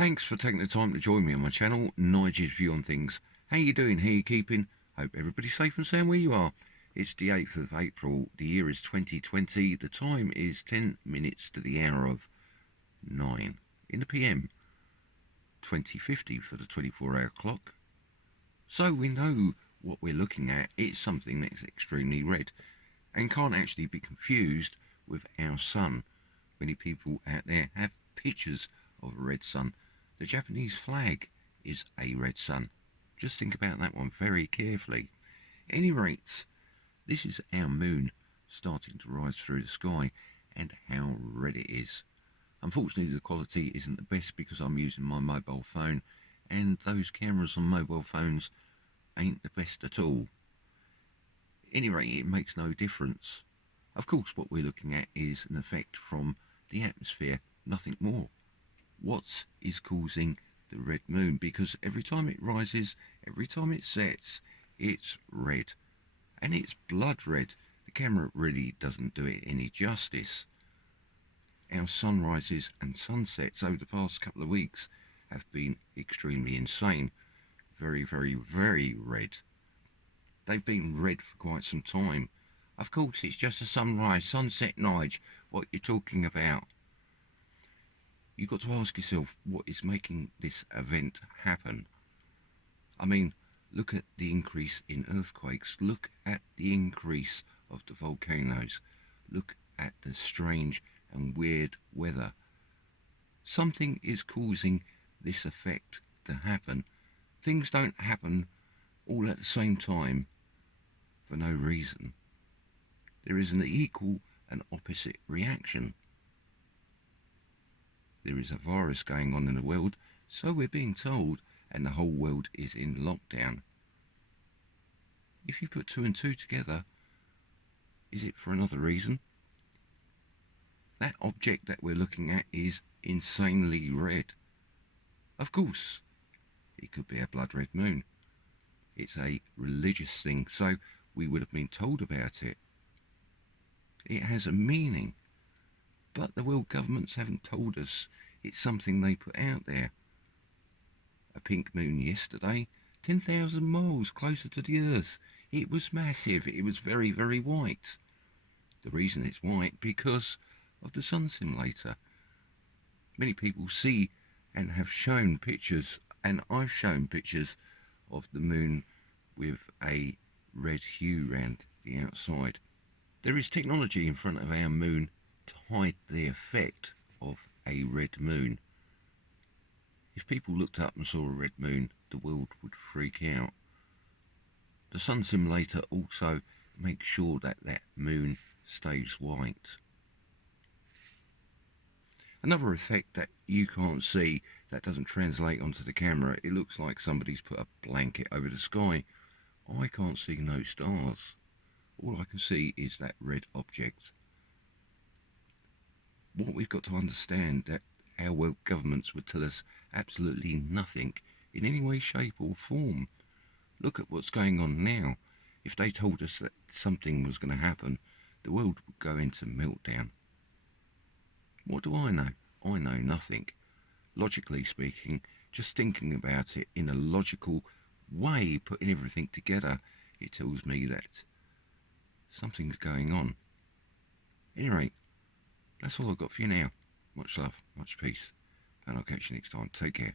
Thanks for taking the time to join me on my channel, Nigel's View on Things. How you doing? How you keeping? Hope everybody's safe and sound where you are. It's the 8th of April, the year is 2020, the time is 10 minutes to the hour of 9 in the PM, 2050 for the 24-hour clock. So we know what we're looking at. It's something that's extremely red and can't actually be confused with our sun. Many people out there have pictures of a red sun. The Japanese flag is a red sun. Just think about that one very carefully. At any rate, this is our moon starting to rise through the sky and how red it is. Unfortunately, the quality isn't the best because I'm using my mobile phone, and those cameras on mobile phones ain't the best at all. At any rate, it makes no difference. Of course, what we're looking at is an effect from the atmosphere, nothing more. What is causing the red moon? Because every time it rises, every time it sets, it's red. And it's blood red. The camera really doesn't do it any justice. Our sunrises and sunsets over the past couple of weeks have been extremely insane. Very, very, very red. They've been red for quite some time. Of course, it's just a sunrise, sunset, Nige. What you're talking about? You've got to ask yourself what is making this event happen. I mean, look at the increase in earthquakes. Look at the increase of the volcanoes. Look at the strange and weird weather. Something is causing this effect to happen. Things don't happen all at the same time for no reason. There is an equal and opposite reaction. There is a virus going on in the world, so we're being told, and the whole world is in lockdown. If you put two and two together, is it for another reason? That object that we're looking at is insanely red. Of course, it could be a blood red moon. It's a religious thing, so we would have been told about it. It has a meaning. But the world governments haven't told us. It's something they put out there. A pink moon yesterday, 10,000 miles closer to the Earth. It was massive. It was very, very white. The reason it's white because of the sun simulator. Many people see and have shown pictures, and I've shown pictures of the moon with a red hue around the outside. There is technology in front of our moon to hide the effect of a red moon. If people looked up and saw a red moon, the world would freak out. The sun simulator also makes sure that that moon stays white. Another effect that you can't see, that doesn't translate onto the camera, it looks like somebody's put a blanket over the sky. I can't see no stars. All I can see is that red object. What we've got to understand that our world governments would tell us absolutely nothing in any way, shape or form. Look at what's going on now. If they told us that something was going to happen, the world would go into meltdown. What do I know? I know nothing. Logically speaking, just thinking about it in a logical way, putting everything together, it tells me that something's going on. At any rate, that's all I've got for you now. Much love, much peace, and I'll catch you next time. Take care.